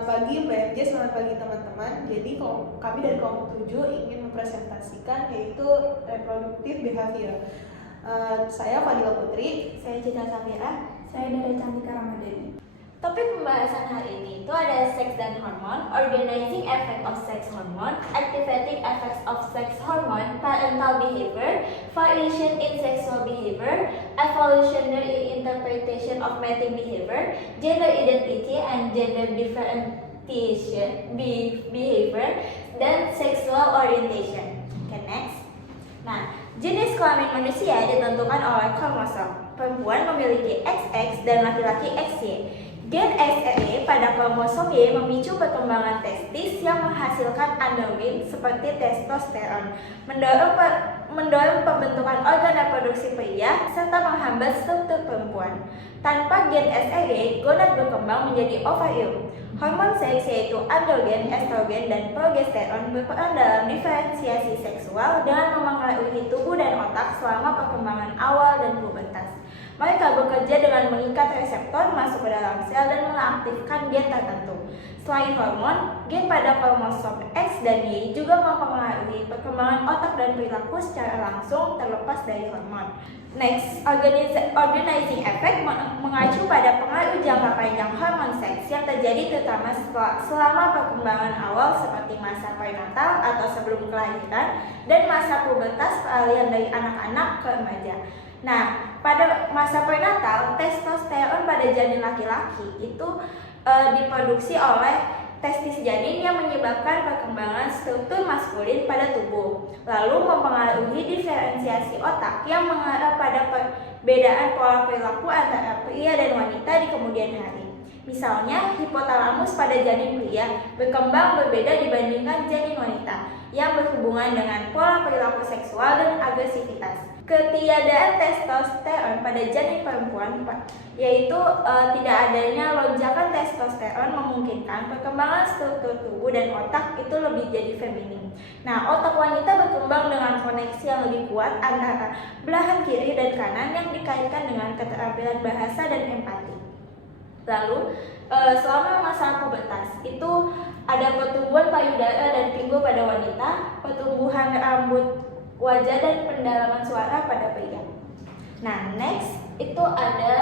Selamat pagi Mbak MJ, selamat pagi teman-teman. Jadi kami dari kelompok 7 ingin mempresentasikan yaitu reproductive behavior. Saya Fadila Putri. Saya Cita Safira. Saya Dara Cantika Ramadhani. Topik pembahasan hari ini itu ada seks dan hormon, organizing effect of sex hormone, activating effects of sex hormone, parental behavior, variation in sexual behavior, evolutionary interpretation of mating behavior, gender identity and gender differentiation behavior, dan sexual orientation. Okay, next. Nah, jenis kelamin manusia ditentukan oleh kromosom. Perempuan memiliki XX dan laki-laki XY. Gen XY pada kromosom Y memicu perkembangan testis yang menghasilkan androgen seperti testosteron, mendorong pembentukan organ reproduksi pria, serta menghambat struktur perempuan. Tanpa gen XY, gonad berkembang menjadi ovarium. Hormon seks yaitu androgen, estrogen, dan progesteron berperan dalam diferensiasi seksual dengan memengaruhi tubuh dan otak selama perkembangan awal dan pubertas. Mereka bekerja dengan mengikat reseptor masuk ke dalam sel dan mengaktifkan gen tertentu. Selain hormon, gen pada kromosom X dan Y juga mempengaruhi perkembangan otak dan perilaku secara langsung terlepas dari hormon. Next, organizing effect mengacu pada pengaruh jangka panjang hormon seks yang terjadi terutama selama perkembangan awal seperti masa prenatal atau sebelum kelahiran dan masa pubertas peralihan dari anak-anak ke remaja. Nah, pada masa prenatal, testosteron pada janin laki-laki itu diproduksi oleh testis janin yang menyebabkan perkembangan struktur maskulin pada tubuh, lalu mempengaruhi diferensiasi otak yang mengarah pada perbedaan pola perilaku antara pria dan wanita di kemudian hari. Misalnya, hipotalamus pada janin pria berkembang berbeda dibandingkan janin wanita yang berhubungan dengan pola perilaku seksual dan agresivitas. Ketiadaan testosteron pada janin perempuan yaitu tidak adanya lonjakan testosteron memungkinkan perkembangan struktur tubuh dan otak itu lebih jadi feminin. Nah, otak wanita berkembang dengan koneksi yang lebih kuat antara belahan kiri dan kanan yang dikaitkan dengan keterampilan bahasa dan empati. Lalu, selama masa pubertas itu ada pertumbuhan payudara dan pinggul pada wanita, pertumbuhan rambut wajah dan pendalaman suara pada pria. Nah, next itu ada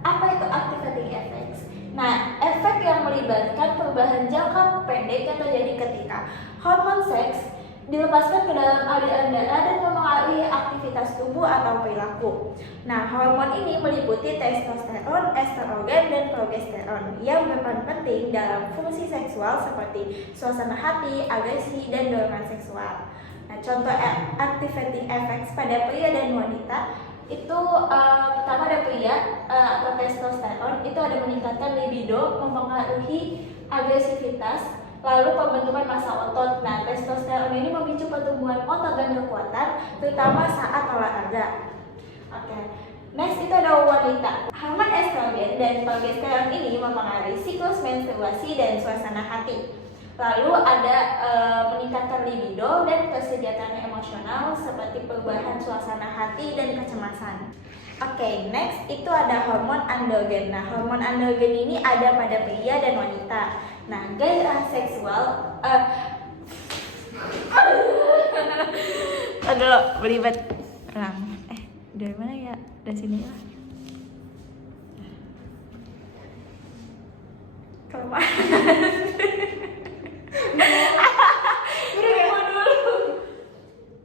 apa itu activating effects. Nah, efek yang melibatkan perubahan jangka pendek yang terjadi ketika hormon seks dilepaskan ke dalam aliran darah dan mempengaruhi aktivitas tubuh atau perilaku. Nah, hormon ini meliputi testosteron, estrogen, dan progesteron yang berperan penting dalam fungsi seksual seperti suasana hati, agresi, dan dorongan seksual. Nah, contoh activating effects pada pria dan wanita itu pertama ada pria atau testosteron itu ada meningkatkan libido, mempengaruhi agresivitas, lalu pembentukan massa otot. Nah, testosteron ini memicu pertumbuhan otot dan kekuatan, terutama saat olahraga. Oke. Next itu ada wanita. Hormon estrogen dan progesteron ini mempengaruhi siklus menstruasi dan suasana hati. Lalu ada meningkatkan libido dan kesejahteraan emosional seperti perubahan suasana hati dan kecemasan. Oke, next itu ada hormon androgen. Nah, hormon androgen ini ada pada pria dan wanita. Nah, gairah seksual aduh, belibet. Dari mana ya? Dari sini lah.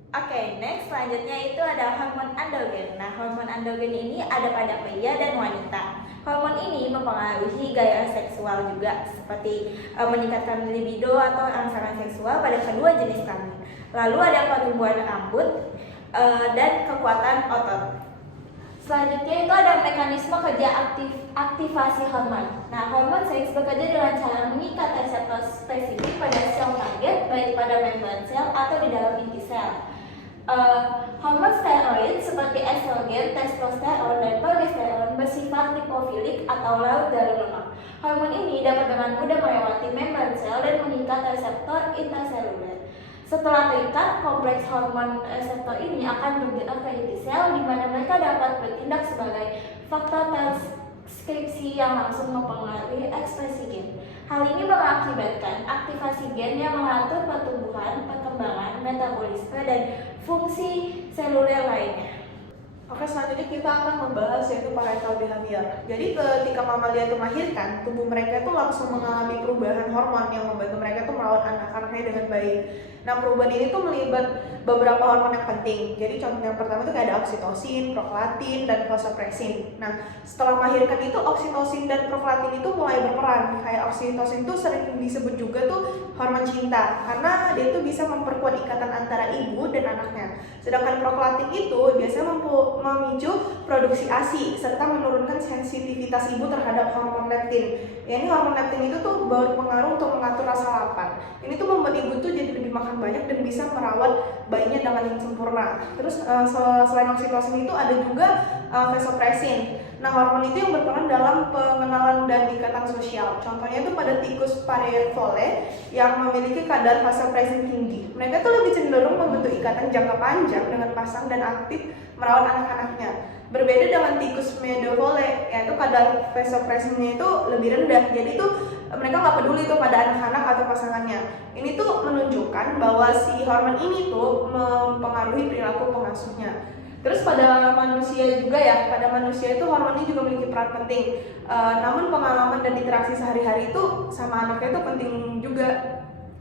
Oke, next selanjutnya itu ada hormon androgen. Nah, hormon androgen ini ada pada pria dan wanita. Hormon ini mempengaruhi gairah seksual juga, seperti meningkatkan libido atau rangsangan seksual pada kedua jenis kelamin. Lalu ada pertumbuhan rambut dan kekuatan otot. Selanjutnya itu ada mekanisme kerja aktivasi hormon. Nah, hormon seks bekerja dengan cara mengikat reseptor spesifik pada sel target, baik pada membran sel atau di dalam inti sel. Hormon steroid seperti estrogen, testosteron, dan progesteron bersifat lipofilik atau larut dalam lemak. Hormon ini dapat dengan mudah melewati membran sel dan mengikat reseptor intraseluler. Setelah terikat, kompleks hormon reseptor ini akan bergerak ke inti sel di mana mereka dapat bertindak sebagai faktor transkripsi yang langsung mempengaruhi ekspresi gen. Hal ini mengakibatkan aktivasi gen yang mengatur pertumbuhan, perkembangan, metabolisme, dan fungsi seluler lainnya. Oke, selanjutnya kita akan membahas yaitu parental behavior. Jadi ketika mamalia itu melahirkan, tubuh mereka itu langsung mengalami perubahan hormon yang membantu mereka itu merawat anak-anaknya dengan baik. Nah, perubahan ini tuh melibat beberapa hormon yang penting. Jadi contoh yang pertama itu kayak ada oksitosin, prolaktin, dan vasopressin. Nah, setelah melahirkan itu oksitosin dan prolaktin itu mulai berperan. Kayak oksitosin itu sering disebut juga tuh hormon cinta karena dia itu bisa memperkuat ikatan antara ibu dan anaknya. Sedangkan prolaktin itu biasanya memicu produksi ASI serta menurunkan sensitivitas ibu terhadap hormon leptin. Ya, ini hormon leptin itu tuh berpengaruh untuk mengatur rasa lapar. Ini tuh membuat ibu tuh jadi lebih makan banyak dan bisa merawat bayinya dengan sempurna. Terus selain oksitosin itu ada juga vasopressin. Nah, hormon itu yang berperan dalam pengenalan dan ikatan sosial. Contohnya itu pada tikus parevole yang memiliki kadar vasopressin tinggi. Mereka tuh lebih cenderung membentuk ikatan jangka panjang dengan pasang dan aktif merawat anak-anaknya. Berbeda dengan tikus medovole, yaitu kadar vasopressinnya itu lebih rendah. Jadi itu mereka nggak peduli tuh pada anak-anak atau pasangannya. Ini tuh menunjukkan bahwa si hormon ini tuh mempengaruhi perilaku pengasuhnya. Terus pada manusia juga ya, pada manusia itu hormon ini juga memiliki peran penting. Namun pengalaman dan interaksi sehari-hari itu sama anaknya itu penting juga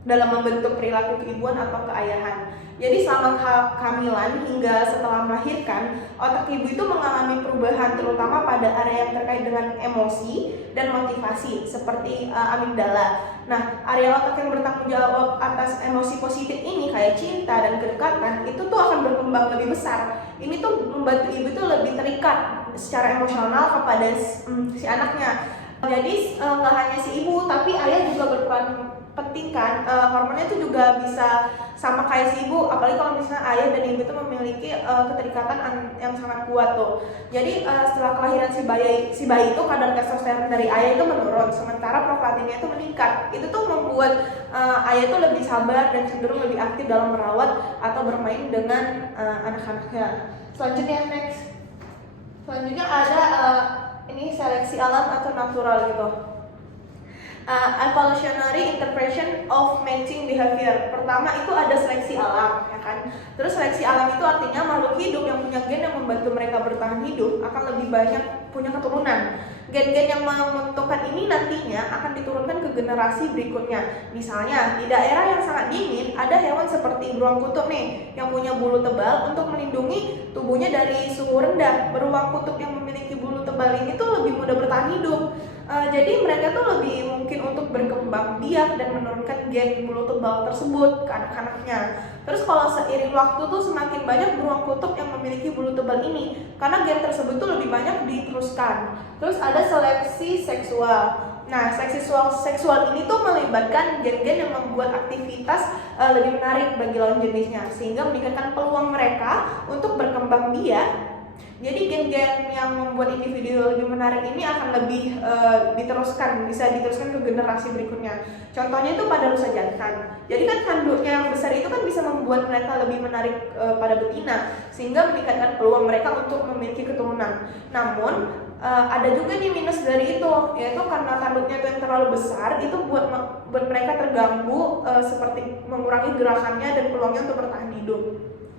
dalam membentuk perilaku keibuan atau keayahan. Jadi selama kehamilan hingga setelah melahirkan, otak ibu itu mengalami perubahan terutama pada area yang terkait dengan emosi dan motivasi seperti amigdala. Nah, area otak yang bertanggung jawab atas emosi positif ini kayak cinta dan kedekatan itu tuh akan berkembang lebih besar. Ini tuh membantu ibu itu lebih terikat secara emosional kepada si anaknya. Jadi nggak hanya si ibu tapi ayah juga berperan penting kan. Hormonnya itu juga bisa sama kayak si ibu, apalagi kalau misalnya ayah dan ibu itu memiliki keterikatan yang sangat kuat tuh. Jadi setelah kelahiran si bayi itu kadar testosteron dari ayah itu menurun, sementara prolaktinnya itu meningkat. Itu tuh membuat ayah itu lebih sabar dan cenderung lebih aktif dalam merawat atau bermain dengan anak-anaknya. Selanjutnya selanjutnya ada ini seleksi alam atau natural gitu. Evolutionary interpretation of mating behavior. Pertama itu ada seleksi alam, ya kan. Terus seleksi alam itu artinya makhluk hidup yang punya gen yang membantu mereka bertahan hidup akan lebih banyak punya keturunan. Gen-gen yang menguntungkan ini nantinya akan diturunkan ke generasi berikutnya. Misalnya di daerah yang sangat dingin ada hewan seperti beruang kutub nih yang punya bulu tebal untuk melindungi tubuhnya dari suhu rendah. Beruang kutub yang memiliki bulu tebal ini tuh lebih mudah bertahan hidup. Jadi mereka tuh lebih mungkin untuk berkembang biak dan menurunkan gen bulu tebal tersebut ke anak-anaknya. Terus kalau seiring waktu tuh semakin banyak beruang kutub yang memiliki bulu tebal ini karena gen tersebut tuh lebih banyak diteruskan. Terus ada seleksi seksual. Nah, seleksi seksual ini tuh melibatkan gen-gen yang membuat aktivitas lebih menarik bagi lawan jenisnya sehingga meningkatkan peluang mereka untuk berkembang biak. Jadi gen-gen yang membuat individu lebih menarik ini akan lebih bisa diteruskan ke generasi berikutnya. Contohnya itu pada rusa jantan. Jadi kan tanduknya yang besar itu kan bisa membuat mereka lebih menarik pada betina sehingga meningkatkan peluang mereka untuk memiliki keturunan. Namun ada juga nih minus dari itu, yaitu karena tanduknya itu yang terlalu besar itu buat mereka terganggu seperti mengurangi gerakannya dan peluangnya untuk bertahan hidup.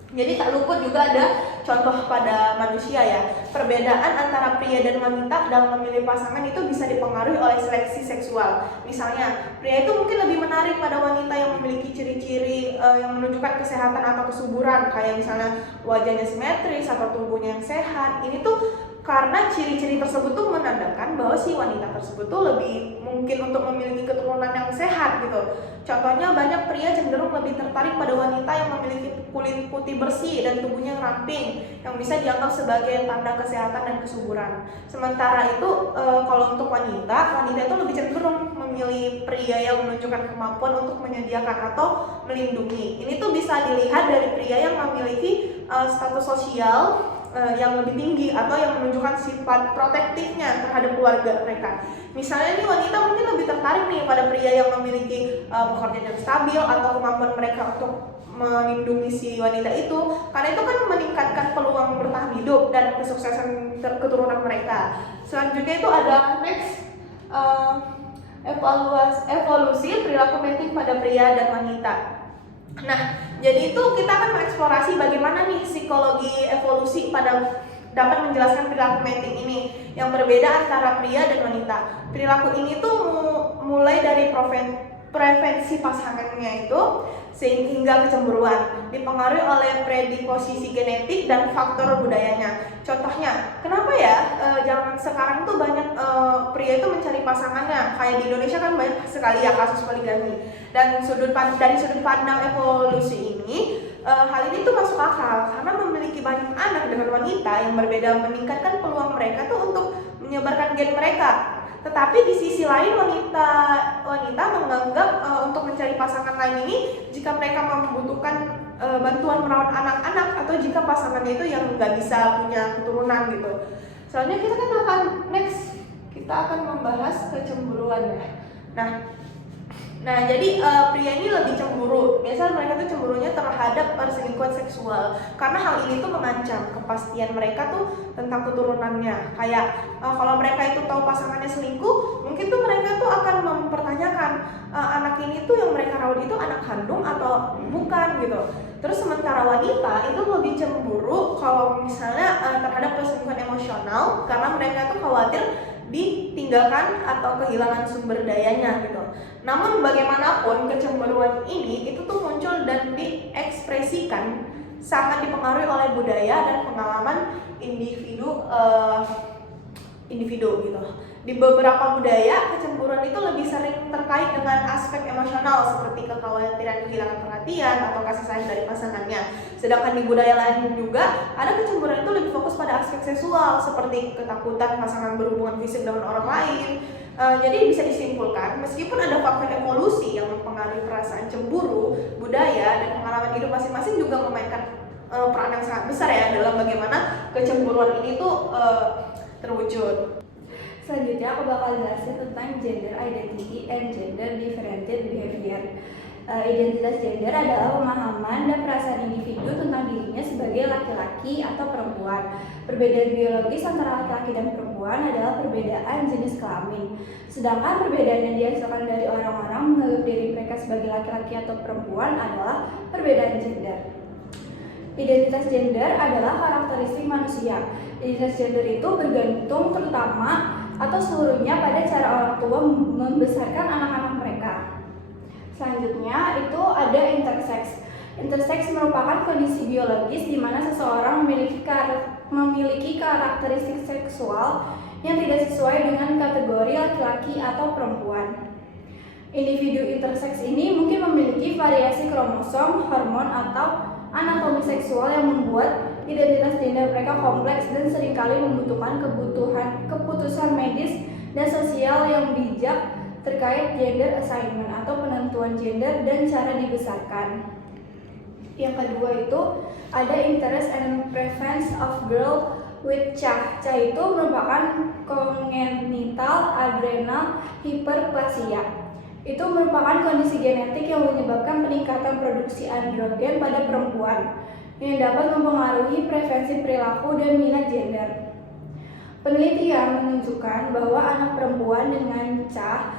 Jadi tak luput juga ada contoh pada manusia ya. Perbedaan antara pria dan wanita dalam memilih pasangan itu bisa dipengaruhi oleh seleksi seksual. Misalnya, pria itu mungkin lebih menarik pada wanita yang memiliki ciri-ciri yang menunjukkan kesehatan atau kesuburan, kayak misalnya wajahnya simetris atau tubuhnya yang sehat. Ini tuh karena ciri-ciri tersebut tuh menandakan bahwa si wanita tersebut tuh lebih mungkin untuk memiliki keturunan yang sehat gitu. Contohnya banyak pria cenderung lebih tertarik pada wanita yang memiliki kulit putih bersih dan tubuhnya yang ramping yang bisa dianggap sebagai tanda kesehatan dan kesuburan. Sementara itu kalau untuk wanita itu lebih cenderung memilih pria yang menunjukkan kemampuan untuk menyediakan atau melindungi. Ini tuh bisa dilihat dari pria yang memiliki status sosial yang lebih tinggi atau yang menunjukkan sifat protektifnya terhadap keluarga mereka. Misalnya nih wanita mungkin lebih tertarik nih pada pria yang memiliki pekerjaan yang stabil atau kemampuan mereka untuk melindungi si wanita itu, karena itu kan meningkatkan peluang bertahan hidup dan kesuksesan keturunan mereka. Selanjutnya itu ada evolusi perilaku mating pada pria dan wanita. Nah, jadi itu kita akan mengeksplorasi bagaimana nih psikologi evolusi pada dapat menjelaskan perilaku mating ini yang berbeda antara pria dan wanita. Perilaku ini tuh mulai dari preferensi pasangannya itu sehingga kecemburuan dipengaruhi oleh predisposisi genetik dan faktor budayanya. Contohnya, kenapa ya zaman sekarang tuh banyak pria itu mencari pasangannya? Kayak di Indonesia kan banyak sekali ya kasus poligami. Dan dari sudut pandang evolusi ini, hal ini tuh masuk akal karena memiliki banyak anak dengan wanita yang berbeda meningkatkan peluang mereka tuh untuk menyebarkan gen mereka. Tetapi di sisi lain wanita menganggap untuk mencari pasangan lain ini jika mereka membutuhkan bantuan merawat anak-anak atau jika pasangannya itu yang nggak bisa punya keturunan gitu. Soalnya kita akan membahas kecemburuan ya. Nah, jadi pria ini lebih cemburu. Biasanya mereka tuh cemburunya terhadap perselingkuhan seksual karena hal ini tuh mengancam kepastian mereka tuh tentang keturunannya. Kayak kalau mereka itu tahu pasangannya selingkuh, mungkin tuh mereka tuh akan mempertanyakan anak ini tuh yang mereka rawat itu anak kandung atau bukan gitu. Terus sementara wanita itu lebih cemburu kalau misalnya terhadap perselingkuhan emosional karena mereka tuh khawatir ditinggalkan atau kehilangan sumber dayanya gitu. Namun bagaimanapun kecemburuan ini itu tuh muncul dan diekspresikan sangat dipengaruhi oleh budaya dan pengalaman individu gitu. Di beberapa budaya kecemburuan itu lebih sering terkait dengan aspek emosional seperti kekhawatiran kehilangan perhatian atau kasih sayang dari pasangannya. Sedangkan di budaya lain juga ada kecemburuan itu lebih fokus pada aspek seksual seperti ketakutan pasangan berhubungan fisik dengan orang lain. Jadi bisa disimpulkan meskipun ada faktor evolusi yang mempengaruhi perasaan cemburu, budaya dan pengalaman hidup masing-masing juga memainkan peran yang sangat besar ya dalam bagaimana kecemburuan ini tuh terwujud. Selanjutnya aku bakal jelasin tentang gender identity and gender differentiated behavior. Identitas gender adalah pemahaman dan perasaan individu tentang dirinya sebagai laki-laki atau perempuan. Perbedaan biologis antara laki-laki dan perempuan adalah perbedaan jenis kelamin. Sedangkan perbedaan yang dihasilkan dari orang-orang menganggap diri mereka sebagai laki-laki atau perempuan adalah perbedaan gender. Identitas gender adalah karakteristik manusia. Identitas gender itu bergantung terutama atau seluruhnya pada cara orang tua membesarkan anak-anak mereka. Selanjutnya itu ada intersex. Intersex merupakan kondisi biologis di mana seseorang memiliki karakteristik seksual yang tidak sesuai dengan kategori laki-laki atau perempuan. Individu intersex ini mungkin memiliki variasi kromosom, hormon, atau anatomi seksual yang membuat identitas gender mereka kompleks dan seringkali membutuhkan keputusan medis dan sosial yang bijak terkait gender assignment atau penentuan gender dan cara dibesarkan. Yang kedua itu ada interest and preference of girl with CAH. CAH itu merupakan congenital adrenal hyperplasia. Itu merupakan kondisi genetik yang menyebabkan peningkatan produksi androgen pada perempuan yang dapat mempengaruhi preferensi perilaku dan minat gender. Penelitian menunjukkan bahwa anak perempuan dengan CAH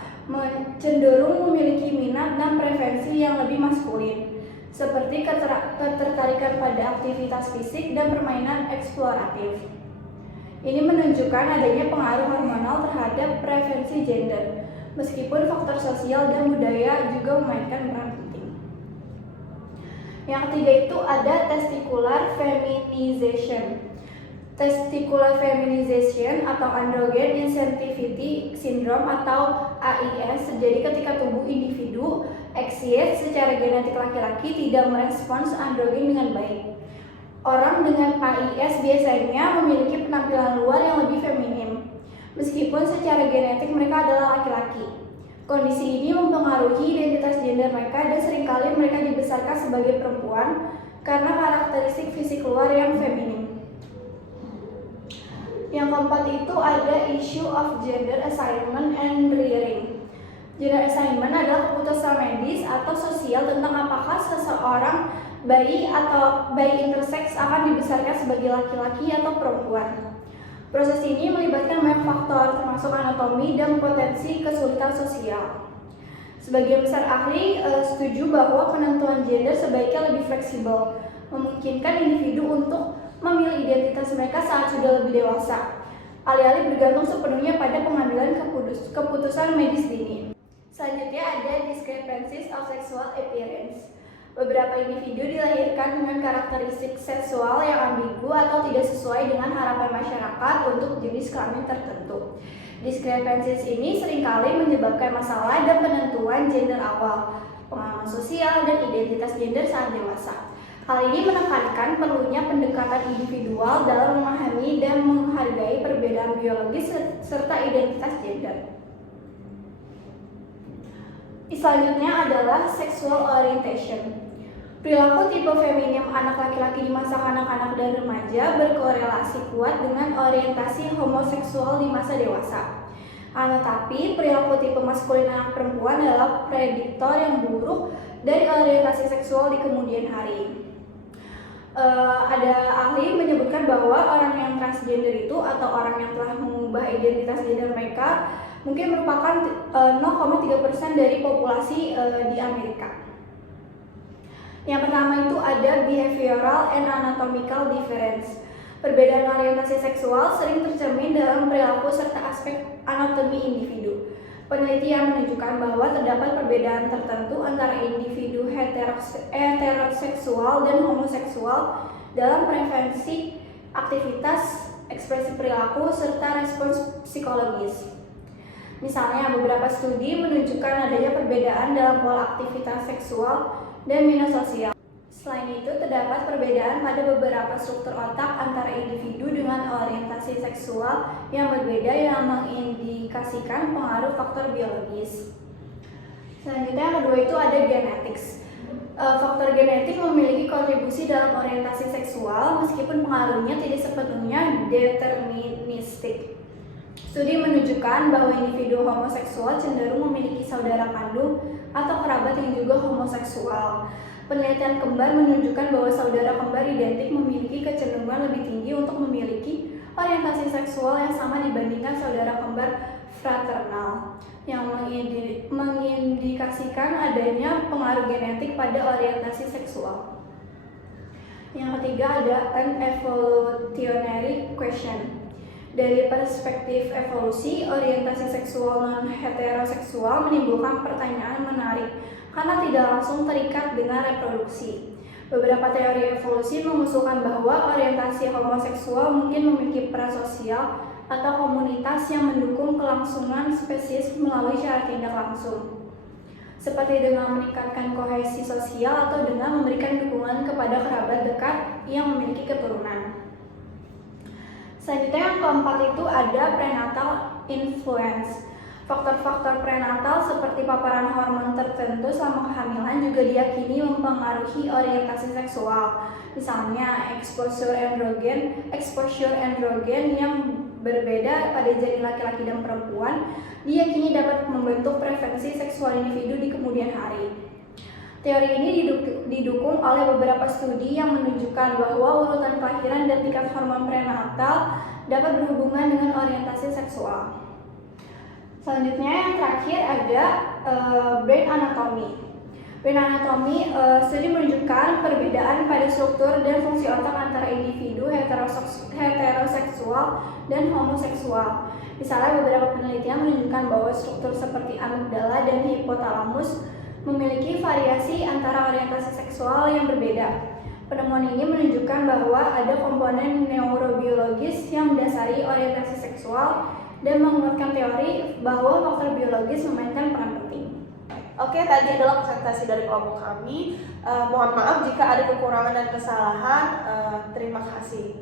cenderung memiliki minat dan preferensi yang lebih maskulin, seperti ketertarikan pada aktivitas fisik dan permainan eksploratif. Ini menunjukkan adanya pengaruh hormonal terhadap preferensi gender, meskipun faktor sosial dan budaya juga memainkan peran penting. Yang ketiga itu ada testicular feminization. Testicular feminization atau androgen insensitivity syndrome atau AIS terjadi ketika tubuh individu XX secara genetik laki-laki tidak merespons androgen dengan baik. Orang dengan AIS biasanya memiliki penampilan luar yang lebih feminim, meskipun secara genetik mereka adalah laki-laki. Kondisi ini mempengaruhi identitas gender mereka dan seringkali mereka dibesarkan sebagai perempuan karena karakteristik fisik luar yang feminim. Yang keempat itu ada issue of gender assignment and rearing. Gender assignment adalah keputusan medis atau sosial tentang apakah seseorang bayi intersex akan dibesarkan sebagai laki-laki atau perempuan. Proses ini melibatkan banyak faktor termasuk anatomi dan potensi kesulitan sosial. Sebagian besar ahli setuju bahwa penentuan gender sebaiknya lebih fleksibel, memungkinkan individu untuk memilih identitas mereka saat sudah lebih dewasa, alih-alih bergantung sepenuhnya pada pengambilan keputusan medis dini. Selanjutnya ada discrepancies of sexual appearance. Beberapa individu dilahirkan dengan karakteristik seksual yang ambigu atau tidak sesuai dengan harapan masyarakat untuk jenis kelamin tertentu. Discrepancies ini seringkali menyebabkan masalah dan penentuan gender awal, pengalaman sosial, dan identitas gender saat dewasa. Hal ini menekankan perlunya pendekatan individual dalam memahami dan menghargai perbedaan biologis serta identitas gender. Selanjutnya adalah sexual orientation. Perilaku tipe feminim anak laki-laki di masa kanak-kanak dan remaja berkorelasi kuat dengan orientasi homoseksual di masa dewasa. Tetapi perilaku tipe maskulin anak perempuan adalah prediktor yang buruk dari orientasi seksual di kemudian hari. Ada ahli menyebutkan bahwa orang yang transgender itu atau orang yang telah mengubah identitas gender mereka mungkin merupakan 0,3% dari populasi di Amerika. Yang pertama itu ada behavioral and anatomical difference. Perbedaan orientasi seksual sering tercermin dalam perilaku serta aspek anatomi individu. Penelitian menunjukkan bahwa terdapat perbedaan tertentu antara individu heteroseksual dan homoseksual dalam preferensi aktivitas, ekspresi perilaku, serta respons psikologis. Misalnya, beberapa studi menunjukkan adanya perbedaan dalam pola aktivitas seksual dan minat sosial. Selain itu, terdapat perbedaan pada beberapa struktur otak antara individu dengan orientasi seksual yang berbeda yang mengindikasikan pengaruh faktor biologis. Selanjutnya, yang kedua itu ada genetics. Faktor genetik memiliki kontribusi dalam orientasi seksual meskipun pengaruhnya tidak sepenuhnya deterministik. Studi menunjukkan bahwa individu homoseksual cenderung memiliki saudara kandung atau kerabat yang juga homoseksual. Penelitian kembar menunjukkan bahwa saudara kembar identik memiliki kecenderungan lebih tinggi untuk memiliki orientasi seksual yang sama dibandingkan saudara kembar fraternal, yang mengindikasikan adanya pengaruh genetik pada orientasi seksual. Yang ketiga ada an evolutionary question. Dari perspektif evolusi, orientasi seksual non-heteroseksual menimbulkan pertanyaan menarik karena tidak langsung terikat dengan reproduksi. Beberapa teori evolusi mengusulkan bahwa orientasi homoseksual mungkin memiliki peran sosial atau komunitas yang mendukung kelangsungan spesies melalui cara tindak langsung, seperti dengan meningkatkan kohesi sosial atau dengan memberikan dukungan kepada kerabat dekat yang memiliki keturunan. Selanjutnya yang keempat itu ada prenatal influence. Faktor-faktor prenatal seperti paparan hormon tertentu selama kehamilan juga diyakini mempengaruhi orientasi seksual. Misalnya exposure androgen yang berbeda pada janin laki-laki dan perempuan diyakini dapat membentuk preferensi seksual individu di kemudian hari. Teori ini didukung oleh beberapa studi yang menunjukkan bahwa urutan kelahiran dan tingkat hormon prenatal dapat berhubungan dengan orientasi seksual. Selanjutnya yang terakhir ada brain anatomy. Brain anatomy studi menunjukkan perbedaan pada struktur dan fungsi otak antara individu heteroseksual dan homoseksual. Misalnya beberapa penelitian menunjukkan bahwa struktur seperti amigdala dan hipotalamus memiliki variasi antara orientasi seksual yang berbeda. Penemuan ini menunjukkan bahwa ada komponen neurobiologis yang mendasari orientasi seksual dan menguatkan teori bahwa faktor biologis memainkan peran penting. Oke, tadi adalah presentasi dari kelompok kami. Mohon maaf jika ada kekurangan dan kesalahan. Terima kasih.